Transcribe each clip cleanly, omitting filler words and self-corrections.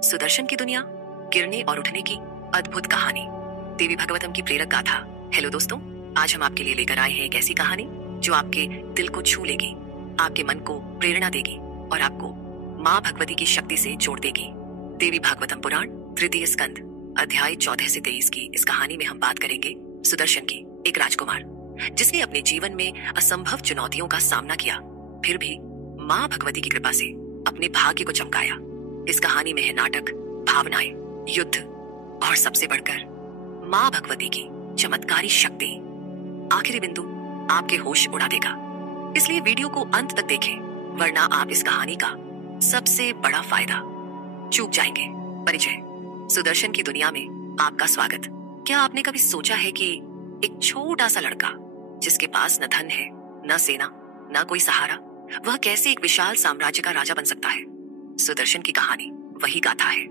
सुदर्शन की दुनिया, गिरने और उठने की अद्भुत कहानी, देवी भागवतम की प्रेरक गाथा। हेलो दोस्तों, आज हम आपके लिए लेकर आए हैं एक ऐसी कहानी जो आपके दिल को छू लेगी, आपके मन को प्रेरणा देगी और आपको माँ भगवती की शक्ति से जोड़ देगी। देवी भागवतम पुराण तृतीय स्कंद अध्याय 14 से 23 की इस कहानी में हम बात करेंगे सुदर्शन की, एक राजकुमार जिसने अपने जीवन में असंभव चुनौतियों का सामना किया, फिर भी माँ भगवती की कृपा से अपने भाग्य को चमकाया। इस कहानी में है नाटक, भावनाएं, युद्ध और सबसे बढ़कर माँ भगवती की चमत्कारी शक्ति। आखिरी बिंदु आपके होश उड़ा देगा, इसलिए वीडियो को अंत तक देखें, वरना आप इस कहानी का सबसे बड़ा फायदा चूक जाएंगे। परिचय, सुदर्शन की दुनिया में आपका स्वागत। क्या आपने कभी सोचा है कि एक छोटा सा लड़का जिसके पास न धन है, न सेना, न कोई सहारा, वह कैसे एक विशाल साम्राज्य का राजा बन सकता है? सुदर्शन की कहानी वही गाथा है,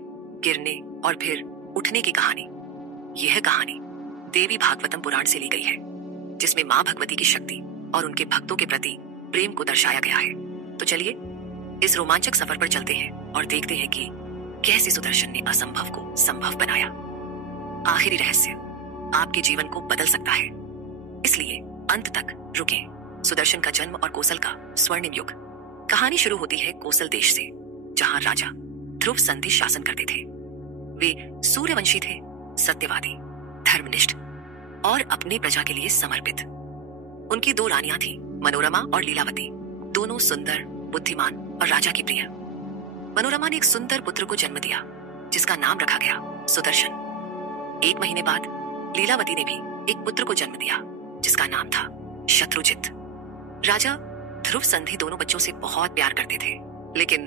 गिरने और फिर उठने की कहानी। यह कहानी देवी भागवतम पुराण से ली गई है, जिसमें माँ भगवती की शक्ति और उनके भक्तों के प्रति प्रेम को दर्शाया गया है। तो चलिए इस रोमांचक सफर पर चलते हैं और देखते हैं कि कैसे सुदर्शन ने असंभव को संभव बनाया। आखिरी रहस्य आपके जीवन को बदल सकता है, इसलिए अंत तक रुकें। सुदर्शन का जन्म और कौशल का स्वर्णिम युग। कहानी शुरू होती है कौशल देश से, जहां राजा ध्रुव संधि शासन करते थे। वे सूर्यवंशी थे, सत्यवादी, धर्मनिष्ठ और अपने प्रजा के लिए समर्पित। उनकी दो रानियां थीं, मनोरमा और लीलावती, दोनों सुंदर, बुद्धिमान और राजा की प्रिय। मनोरमा ने एक सुंदर पुत्र को जन्म दिया, जिसका नाम रखा गया सुदर्शन। 1 महीने बाद लीलावती ने भी एक पुत्र को जन्म दिया, जिसका नाम था शत्रुजित। राजा ध्रुव संधि दोनों बच्चों से बहुत प्यार करते थे, लेकिन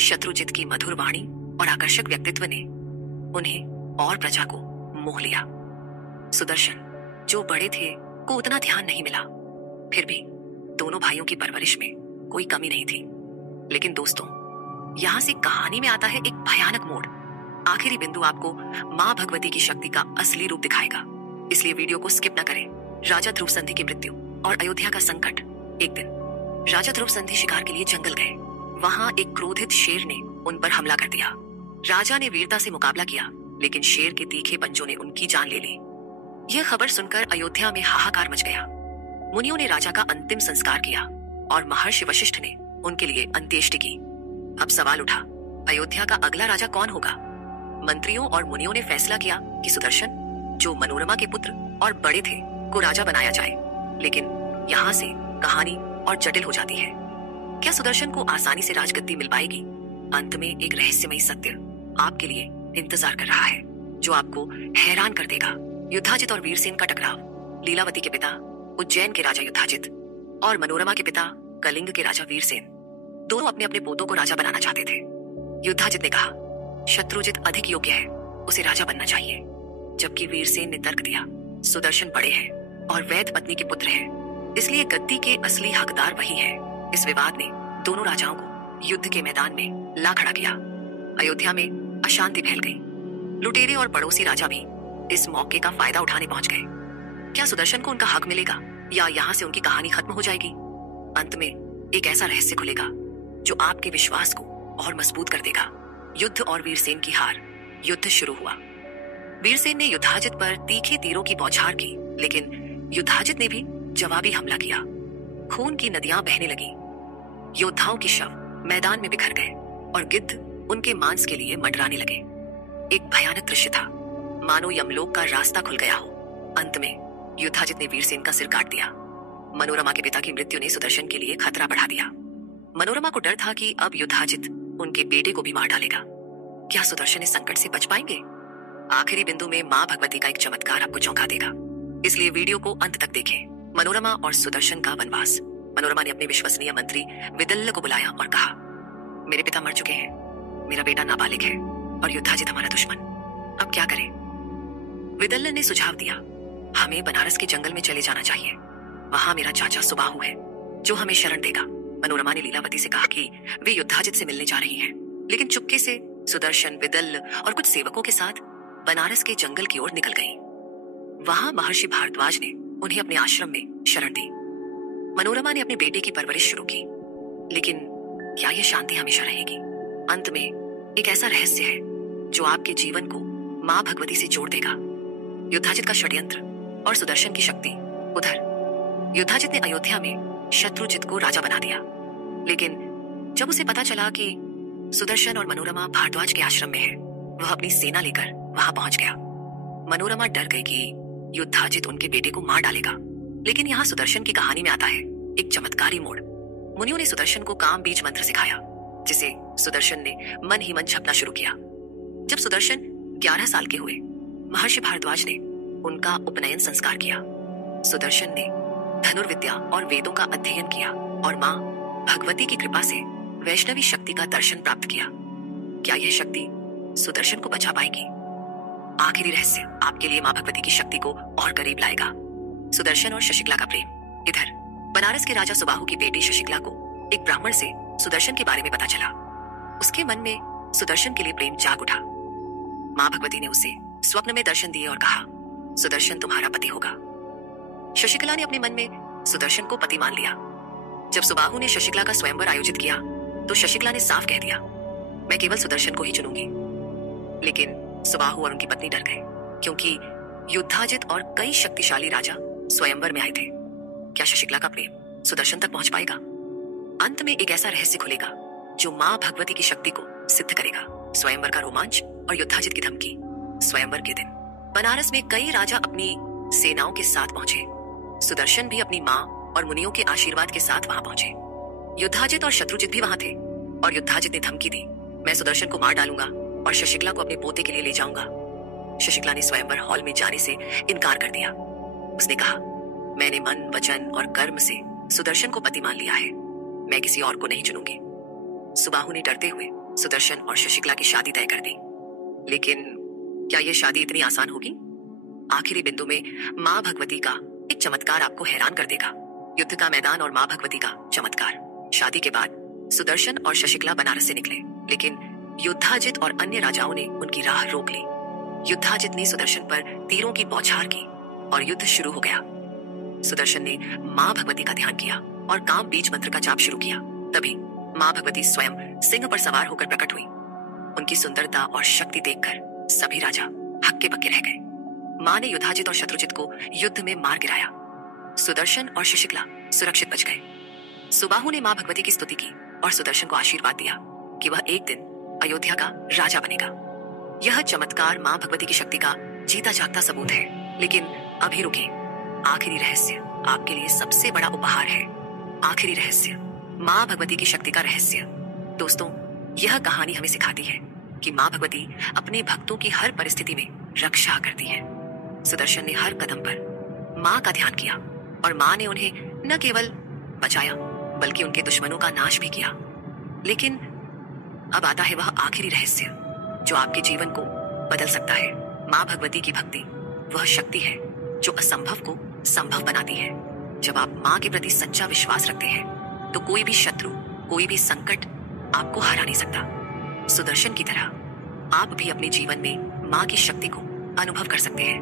शत्रुजित की मधुर वाणी और आकर्षक व्यक्तित्व ने उन्हें और प्रजा को मोह लिया। सुदर्शन, जो बड़े थे, को उतना ध्यान नहीं मिला। फिर भी दोनों भाइयों की परवरिश में कोई कमी नहीं थी। लेकिन दोस्तों, यहाँ से कहानी में आता है एक भयानक मोड़। आखिरी बिंदु आपको माँ भगवती की शक्ति का असली रूप दिखाएगा, इसलिए वीडियो को स्किप न करें। राजा ध्रुव संधि की मृत्यु और अयोध्या का संकट। एक दिन राजा ध्रुव संधि शिकार के लिए जंगल गए। वहां एक क्रोधित शेर ने उन पर हमला कर दिया। राजा ने वीरता से मुकाबला किया, लेकिन शेर के तीखे पंजों ने उनकी जान ले ली। यह खबर सुनकर अयोध्या में हाहाकार मच गया। मुनियों ने राजा का अंतिम संस्कार किया और महर्षि वशिष्ठ ने उनके लिए अंत्येष्टि की। अब सवाल उठा, अयोध्या का अगला राजा कौन होगा? मंत्रियों और मुनियों ने फैसला किया कि सुदर्शन, जो मनोरमा के पुत्र और बड़े थे, को राजा बनाया जाए। लेकिन यहाँ से कहानी और जटिल हो जाती है। क्या सुदर्शन को आसानी से राजगद्दी मिल पाएगी? अंत में एक रहस्यमयी सत्य आपके लिए इंतजार कर रहा है, जो आपको हैरान कर देगा। युद्धाजित और वीरसेन का टकराव। लीलावती के पिता उज्जैन के राजा युद्धाजित और मनोरमा के पिता कलिंग के राजा वीरसेन दोनों अपने अपने पोतों को राजा बनाना चाहते थे। युद्धाजित ने कहा, शत्रुजित अधिक योग्य है, उसे राजा बनना चाहिए। जबकि वीरसेन ने तर्क दिया, सुदर्शन बड़े हैं और वैध पत्नी के पुत्र हैं, इसलिए गद्दी के असली हकदार वही है। इस विवाद ने दोनों राजाओं को युद्ध के मैदान में ला खड़ा किया। अयोध्या में अशांति फैल गई। लुटेरे और पड़ोसी राजा भी इस मौके का फायदा उठाने पहुंच गए। क्या सुदर्शन को उनका हक मिलेगा या यहाँ से उनकी कहानी खत्म हो जाएगी? अंत में एक ऐसा रहस्य खुलेगा जो आपके विश्वास को और मजबूत कर देगा। युद्ध और वीरसेन की हार। युद्ध शुरू हुआ। वीरसेन ने युद्धाजित पर तीखे तीरों की बौछार की, लेकिन युद्धाजित ने भी जवाबी हमला किया। खून की नदियां बहने लगी। योद्धाओं के शव मैदान में बिखर गए और गिद्ध उनके मांस के लिए मंडराने लगे। एक भयानक दृश्य था, मानो यमलोक का रास्ता खुल गया हो। अंत में युद्धाजित ने वीरसेन का सिर काट दिया। मनोरमा के पिता की मृत्यु ने सुदर्शन के लिए खतरा बढ़ा दिया। मनोरमा को डर था कि अब युद्धाजित उनके बेटे को भी मार डालेगा। क्या सुदर्शन इस संकट से बच पाएंगे? आखिरी बिंदु में माँ भगवती का एक चमत्कार आपको चौंका देगा, इसलिए वीडियो को अंत तक देखें। मनोरमा और सुदर्शन का वनवास। मनोरमा ने अपने विश्वसनीय मंत्री विदल्ल को बुलाया और कहा, मेरे पिता मर चुके हैं, मेरा बेटा नाबालिग है और युद्धाजित हमारा दुश्मन, अब क्या करें? विदल्ल ने सुझाव दिया, हमें बनारस के जंगल में चले जाना चाहिए। वहां मेरा चाचा सुबाहु है, जो हमें शरण देगा। मनोरमा ने लीलावती से कहा कि वे युद्धाजित से मिलने जा रही हैं, लेकिन चुपके से सुदर्शन, विदल्ल और कुछ सेवकों के साथ बनारस के जंगल की ओर निकल गई। वहां महर्षि भारद्वाज ने उन्हें अपने आश्रम में शरण दी। मनोरमा ने अपने बेटे की परवरिश शुरू की, लेकिन क्या यह शांति हमेशा रहेगी? अंत में एक ऐसा रहस्य है जो आपके जीवन को माँ भगवती से जोड़ देगा। युद्धाजित का षड्यंत्र और सुदर्शन की शक्ति। उधर युद्धाजित ने अयोध्या में शत्रुजित को राजा बना दिया, लेकिन जब उसे पता चला कि सुदर्शन और मनोरमा भारद्वाज के आश्रम में है, वह अपनी सेना लेकर वहां पहुंच गया। मनोरमा डर गई कि युद्धाजित उनके बेटे को मार डालेगा, लेकिन यहाँ सुदर्शन की कहानी में आता है एक चमत्कारी मोड़। मुनियों ने सुदर्शन को काम बीज मंत्र सिखाया, जिसे सुदर्शन ने मन ही मन जपना शुरू किया। जब सुदर्शन 11 साल के हुए, महर्षि भारद्वाज ने उनका उपनयन संस्कार किया। सुदर्शन ने धनुर्विद्या और वेदों का अध्ययन किया और माँ भगवती की कृपा से वैष्णवी शक्ति का दर्शन प्राप्त किया। क्या यह शक्ति सुदर्शन को बचा पाएगी? आखिरी रहस्य आपके लिए माँ भगवती की शक्ति को और करीब लाएगा। सुदर्शन और शशिकला का प्रेम। इधर बनारस के राजा सुबाहु की बेटी शशिकला को एक ब्राह्मण से सुदर्शन के बारे में पता चला। उसके मन में सुदर्शन के लिए प्रेम जाग उठा। माँ भगवती ने उसे स्वप्न में दर्शन दिए और कहा, सुदर्शन तुम्हारा पति होगा। शशिकला ने अपने मन में सुदर्शन को पति मान लिया। जब सुबाहु ने शशिकला का स्वयंवर आयोजित किया तो शशिकला ने साफ कह दिया, मैं केवल सुदर्शन को ही चुनूंगी। लेकिन सुबाहु और उनकी पत्नी डर गए, क्योंकि युद्धाजित और कई शक्तिशाली राजा स्वयंवर में आए थे। क्या शशिकला का प्रेम सुदर्शन तक पहुंच पाएगा? अंत में एक ऐसा रहस्य खुलेगा जो माँ भगवती की शक्ति को सिद्ध करेगा। स्वयंवर का रोमांच और युद्धाजित की धमकी। स्वयंवर के दिन बनारस में कई राजा अपनी सेनाओं के साथ पहुंचे। सुदर्शन भी अपनी माँ और मुनियों के आशीर्वाद के साथ वहां पहुंचे। युद्धाजित और शत्रुजित भी वहां थे और युद्धाजित ने धमकी दी, मैं सुदर्शन को मार डालूंगा और शशिकला को अपने पोते के लिए ले जाऊंगा। शशिकला ने स्वयंवर हॉल में जाने से इनकार कर दिया। उसने कहा, मैंने मन, वचन और कर्म से सुदर्शन को पति मान लिया है, मैं किसी और को नहीं चुनूंगी। सुबाहु ने डरते हुए सुदर्शन और शशिकला की शादी तय कर दी। लेकिन क्या यह शादी इतनी आसान होगी? आखिरी बिंदु में माँ भगवती का एक चमत्कार आपको हैरान कर देगा। युद्ध का मैदान और माँ भगवती का चमत्कार। शादी के बाद सुदर्शन और शशिकला बनारस से निकले, लेकिन युद्धाजित और अन्य राजाओं ने उनकी राह रोक ली। युद्धाजित ने सुदर्शन पर तीरों की बौछार की और युद्ध शुरू हो गया। सुदर्शन ने माँ भगवती का ध्यान किया और काम बीज मंत्र का जाप शुरू किया। तभी माँ भगवती स्वयं सिंह पर सवार होकर प्रकट हुई। उनकी सुंदरता और शक्ति देखकर सभी राजा हक्के बक्के रह गए। माँ ने युद्धाजित और शत्रुजित को युद्ध में मार गिराया। सुदर्शन और शशिकला सुरक्षित बच गए। सुबाहु ने माँ भगवती की स्तुति की और सुदर्शन को आशीर्वाद दिया कि वह एक दिन अयोध्या का राजा बनेगा। यह चमत्कार माँ भगवती की शक्ति का जीता जागता सबूत है। लेकिन अभी रुके, आखिरी रहस्य आपके लिए सबसे बड़ा उपहार है। आखिरी रहस्य, माँ भगवती की शक्ति का रहस्य। दोस्तों, यह कहानी हमें सिखाती है कि माँ भगवती अपने भक्तों की हर परिस्थिति में रक्षा करती है। सुदर्शन ने हर कदम पर माँ का ध्यान किया और माँ ने उन्हें न केवल बचाया बल्कि उनके दुश्मनों का नाश भी किया। लेकिन अब आता है वह आखिरी रहस्य जो आपके जीवन को बदल सकता है। माँ भगवती की भक्ति वह शक्ति है जो असंभव को संभव बनाती है। जब आप माँ के प्रति सच्चा विश्वास रखते हैं तो कोई भी शत्रु, कोई भी संकट आपको हरा नहीं सकता। सुदर्शन की तरह आप भी अपने जीवन में माँ की शक्ति को अनुभव कर सकते हैं।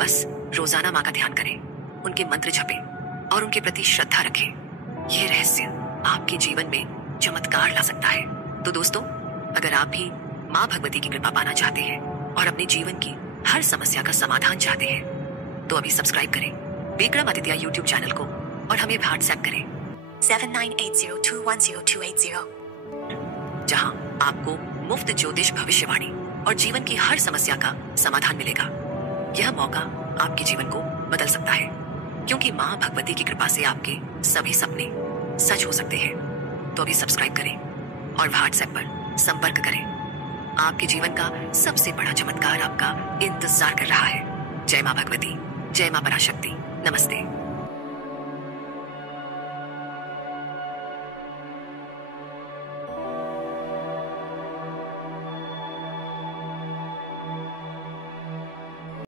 बस रोजाना माँ का ध्यान करें, उनके मंत्र जपें और उनके प्रति श्रद्धा रखें। यह रहस्य आपके जीवन में चमत्कार ला सकता है। तो दोस्तों, अगर आप भी माँ भगवती की कृपा पाना चाहते हैं और अपने जीवन की हर समस्या का समाधान चाहते हैं तो अभी सब्सक्राइब करें विक्रमादित्य यूट्यूब चैनल को और हमें व्हाट्सएप करें 7980210280 जहां आपको मुफ्त ज्योतिष भविष्यवाणी और जीवन की हर समस्या का समाधान मिलेगा। यह मौका आपके जीवन को बदल सकता है, क्योंकि माँ भगवती की कृपा से आपके सभी सपने सच हो सकते हैं। तो अभी सब्सक्राइब करें और व्हाट्सएप पर संपर्क करें। आपके जीवन का सबसे बड़ा चमत्कार आपका इंतजार कर रहा है। जय माँ भगवती, जय माँ पराशक्ति। नमस्ते।